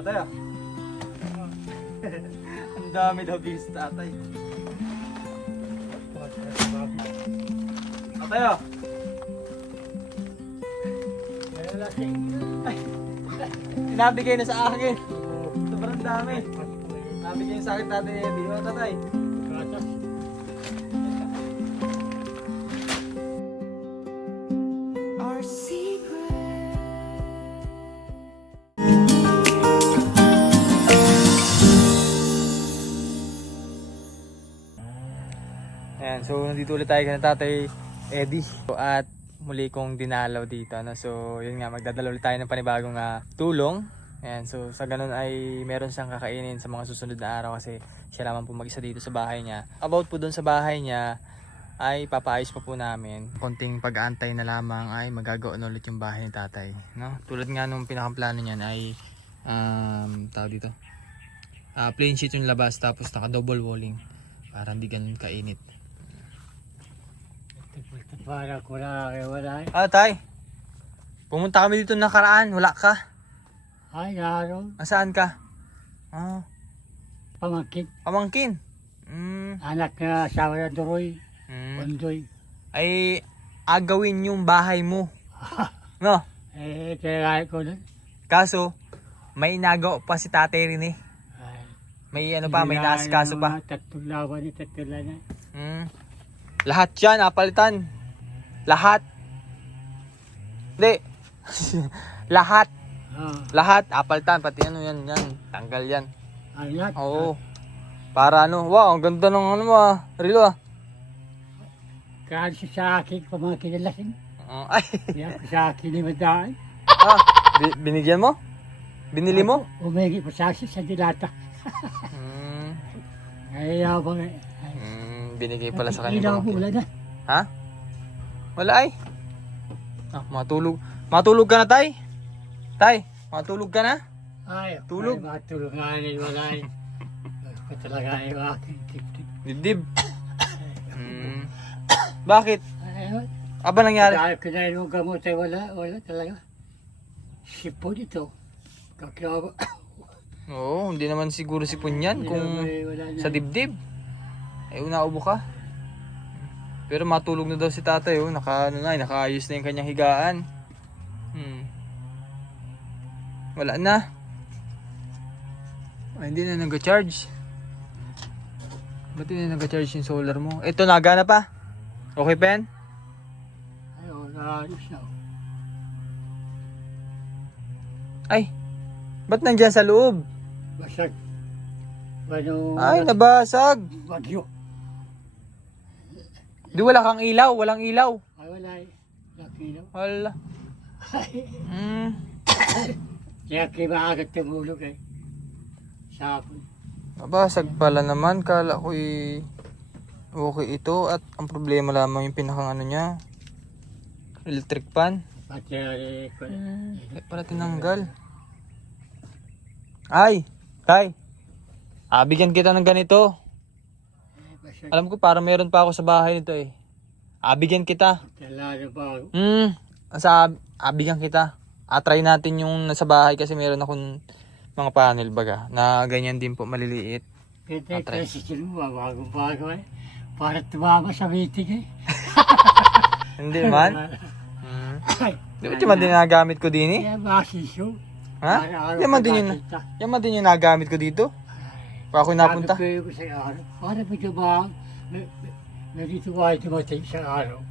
Tatay ah. Ang dami daw bis tatay. Tatay ah. Ay, sinabigay na sa akin. Sobrang dami. Nabigay sa akin tatay Eddie. O tatay. Our secret. Ayan, so nandito ulit tayo kay tatay Eddie. At muli kong dinalaw dito. No? So yun nga, magdadala ulit tayo ng panibagong tulong. Ayan, so sa ganun ay meron siyang kakainin sa mga susunod na araw kasi siya lamang po mag-isa dito sa bahay niya. About po dun sa bahay niya ay papaayos pa po namin. Konting pag-aantay na lamang ay magagawa na ulit yung bahay ni tatay. No? Tulad nga nung pinakaplano niyan ay tawag dito. Plain sheet yung labas tapos naka double walling para hindi ganun kainit. Para ko na wala. Tay, pumunta kami dito nakaraan, wala ka. Ay, naroon. Saan ka? Pamangkin. Pamangkin. Anak na asawa na Duroy. Bondoy. Ay agawin yung bahay mo. No? Kaya ko na. Kaso, may inagaw pa si tatay rin eh. May ano pa, may naasikaso pa. Tatlong lawan ni tatlo na. Lahat yan, apalitan. Lahat. Hindi. Lahat. Lahat, apalitan. Pati ano yan, tanggal yan. Alat. Oo. Para ano, wow, ang ganda ng ano mo Rilo ah. Kaya sa akin, pamangkin na lasing. Ay. Kaya sa akin ni Madaan. Binigyan mo? Binili mo? Umingi pa sa akin sa dilata. Ay, yabang eh. Binigay pala sa kanya. Ilaw mo, wala na. Ha? Wala ay. Matulog. Matulog ka na, tay? Tay, matulog ka na? Ay, Tulog. Ay, matulog nga rin, wala eh. Ako talaga yung aking tip-tip. Dibdib. Bakit? Ay, Aba nangyari? dahil kinain mo gamot ay wala talaga. Sipon ito. Kaklawa. Oo, hindi naman siguro sipon yan kung sa dibdib. Ay, unaubo ka. Pero matulog na daw si tatay, oh. Nakaayos na yung kanyang higaan. Wala na. Ay, hindi na nag-charge. Ba't hindi na nag-charge yung solar mo? Ito, nagana pa. Okay pa yan? Ayun, naalis na. Ay, ba't nandyan sa loob? Basag. Ano, Ay, nabasag. bagyo. Di wala kang ilaw, walang ilaw. Ay, wala eh. Nakinaw. Wala. Kaya kimaagat tumulog eh. Sapon. Nabasag pala naman, kala ko okay ito at ang problema lamang yung pinakang ano niya. Electric pan. Pati ko. Ay, pala tinanggal. Ay, tay. Bigyan kita ng ganito. Basag. Alam ko para meron pa ako sa bahay nito eh. Bigyan kita. Talado ba ako? Bigyan kita. Try natin yung nasa bahay kasi meron akong mga panel baga na ganyan din po maliliit. Kaya Try. kasi sinuwa, bago eh. Para tumama sa meeting eh. Hindi man. Ay, Di ba man din nagamit ko din eh? kaya masisyo. Ha? Yan man din yung nagamit ko dito. Pa ako napunta. Sabi ko sa araw, para medyo ba, nandito ba ay dumating sa araw.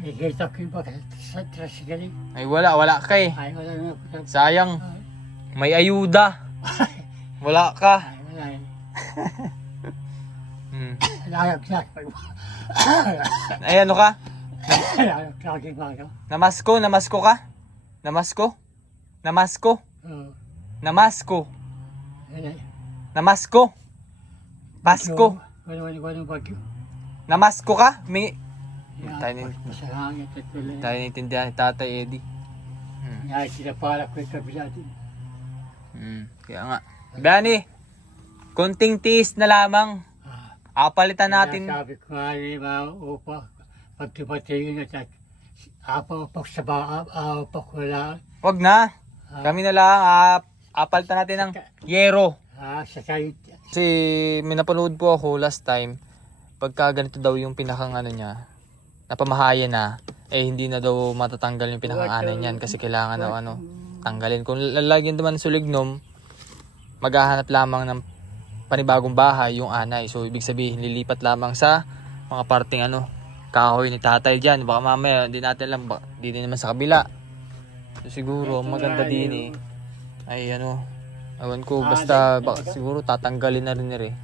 Ikita ko yung baka sa trasigaling. Ay wala ka eh. Ay, wala na po. Sayang. May ayuda. Wala ka. Ay, wala eh. Layag siya. Ay ano ka? Layag siya aking baga. Namasko ka? Namasko? Pasko. Wala bagyo. Namasko ka? Tayo Sa hangin at tuloy. naiintindihan ni Tatay Eddie. Ay, sinapala ko yung kabila din. Kaya nga. Bani, konting tiis na lamang. Palitan natin. Sabi ko nga rin mga upa, pag tumatingin at apaw pa sa apaw pa wala. Wag na. Kami na lang, apaltan natin ng yero. Sa kayo. Kasi may napanood po ako last time, pagka ganito daw yung pinakang ano niya, napamahayan na, hindi na daw matatanggal yung pinakang anay niyan kasi kailangan daw tanggalin. Kung lalagyan naman sa lignom, maghahanap lamang ng panibagong bahay yung anay. So ibig sabihin lilipat lamang sa mga parting kahoy ni tatay dyan. Baka mamaya hindi natin alam, hindi din naman sa kabila. So siguro maganda din ay ewan ko, basta siguro tatanggalin na rin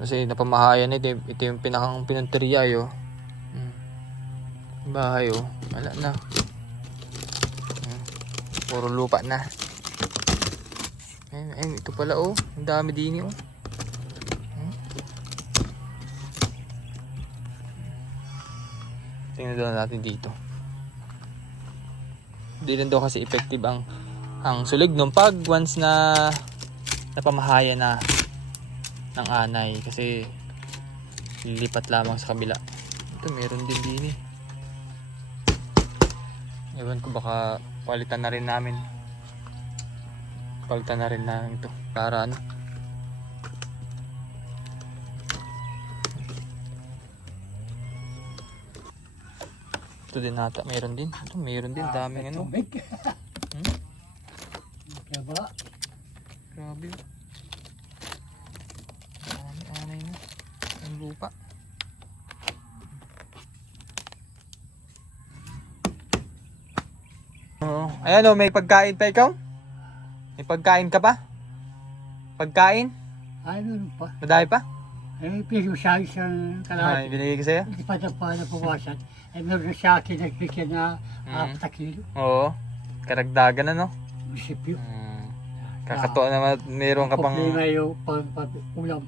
kasi napamahayan ito yung pinakang pinunteriya bahay wala na, puro lupa na. Ayun, ito pala ang dami din tingnan daw natin dito. Hindi rin daw kasi effective ang sulignom pag once na napamahayan na ng anay kasi lilipat lamang sa kabila. Ito meron din ewan ko, baka palitan na rin namin ito para ito din nata, meron din daming Diba? Grabe. Anay na. Ang lupa. Oo. Ayan may pagkain pa ikaw? May pagkain ka pa? Pagkain? Ay, meron pa. Madami pa? Pero sa isang Ay, kalahati. binigay ko sa'yo? Hindi pa na puwasan. Meron sa akin nagbigyan na 4 kilo. Oo. Karagdagan Munisipyo. Kakatuwa naman, meron ka pang Problema yung ulam.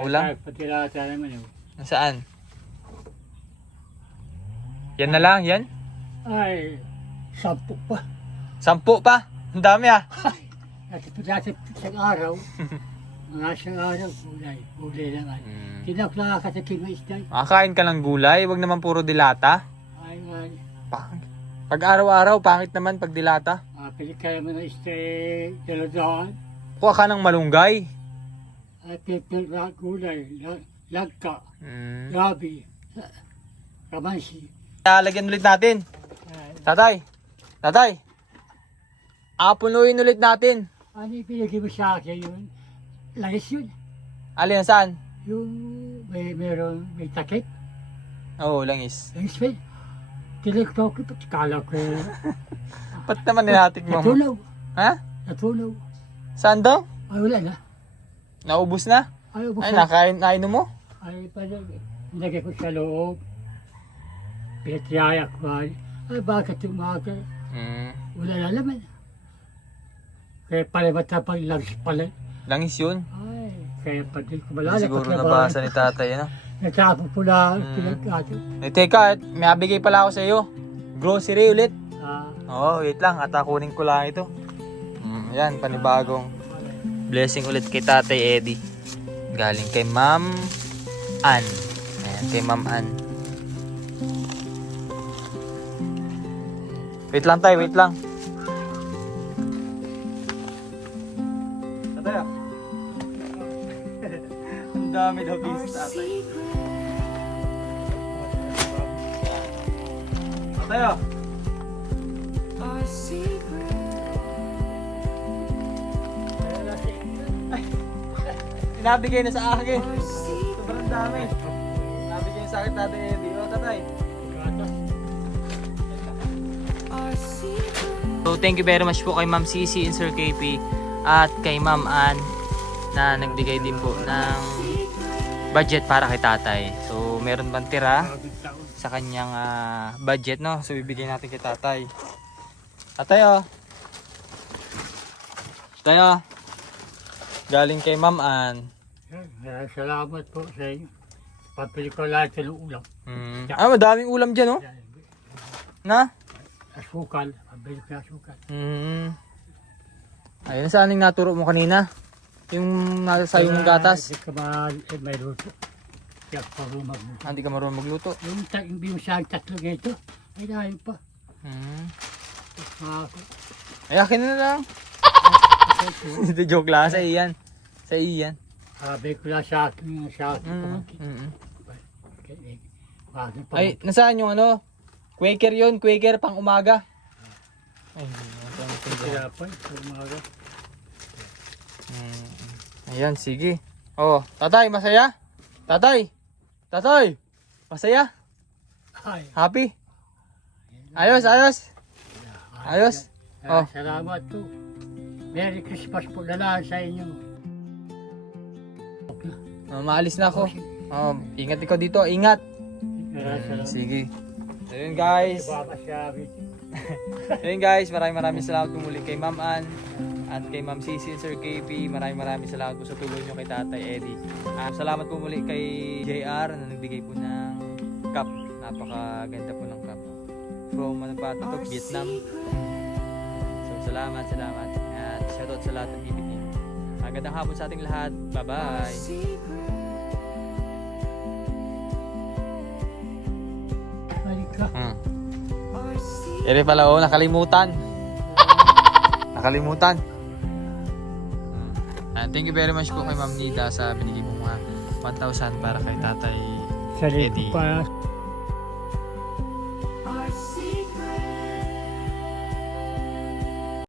ulam? Patirata naman yun. Saan? Yan na lang, yan? Ay, 10 pa. 10 pa? Ang dami Dati sa araw, mga isang araw, gulay naman. Tinakla ka sa isda. Makain ka ng gulay, wag naman puro dilata. Ay, Pag araw-araw, pangit naman pag dilata. pili ka naman ng isda, daladaan. Kuha ka ng malunggay. Ay, pipil na gulay, lagka, Mm. gabi, kamansi. Lagyan ulit natin. Tatay. Punuin ulit natin. Ano yung pinigay mo sa akin yun? Langis yun. Alin saan? Yung may takip. Oo, langis. Langis pa yun. Tinigtaw ko, kala ko. Ba't naman nilatik mo? Natunaw. Ha? Natunaw. Saan daw? Ay, wala na. Naubos na? Ay, ubos Ay, na. nainom mo? Ay, nilagay ko sa loob. Pinatriyak ko. Ay, bakit umaga? Wala na naman. Kaya pala matapang langis pala. Langis yun. Ay, kaya pa din ko malala. Siguro nabasa ni tatay, Natapo pula, pinag-ato. Teka, may abigay pala ako sa iyo. Grocery ulit. Ah, Oo, wait lang. At kunin ko lang ito. Yan, panibagong blessing ulit kay Tatay Eddie. Galing kay Ma'am Ann. Ayan, kay Ma'am Ann. Wait lang tayo, wait lang. Tatay Ang dami daw Our pizza, tatay. secret. Tatay Our secret. Nabigay na sa akin. Our secret. Sobrang dami. Nabigay sa akin, Tatay Eddie. O, tatay. Our secret. So, thank you very much po kay Ma'am Cici and Sir KP at kay Ma'am Ann na nagbigay din po ng budget para kay tatay. So, meron bang tira sa kanyang budget, no? So, bibigyan natin kay tatay. Tatay, Tayo. Galing kay Ma'am Ann. salamat po sa inyo. Papili ko lahat ng ulam. Madaming ulam dyan, no? Na? Asukal, pabili ko asukal. Ayun, saan yung naturo mo kanina? Yung nasa yung gatas? Hindi ka may luto. Kaya pa magluto. Hindi ka marunong magluto. Yung sa tatlo nito, ay dahil pa. Ay, akin na lang. Hindi, joke lang. Sa iyan. Sa iyan. Sabi ko lang sa akin pamangkin. Ay, nasaan yung ano? Quaker yun. Quaker pang umaga. Ay, Sila pa, umaga. Ayan, sige. Oh, tatay, masaya? Tatay! Tatay! Masaya? Ay, Happy? Ayos, ayos. Ayos. Oh. salamat po. Merry Christmas po na lang sa inyo. Maalis na ako. Ingat ikaw dito. Ingat. Salamat. Sige. So yun guys. Ayun guys, maraming salamat po muli kay Ma'am Ann at kay Ma'am Cici and Sir KP. Maraming salamat po sa tulong nyo kay Tatay Eddie. Salamat po muli kay JR na nagbigay po ng cup. Napakaganda po ng cup. From ano pa ito, Vietnam. So salamat. At shoutout sa lahat ng TV team. Magandang hapon sa ating lahat. Bye-bye. Halika. Ere pala oh, nakalimutan. Thank you very much po kay Ma'am Nida sa binigay mong 1,000 para kay Tatay Sarili Eddie. ko pa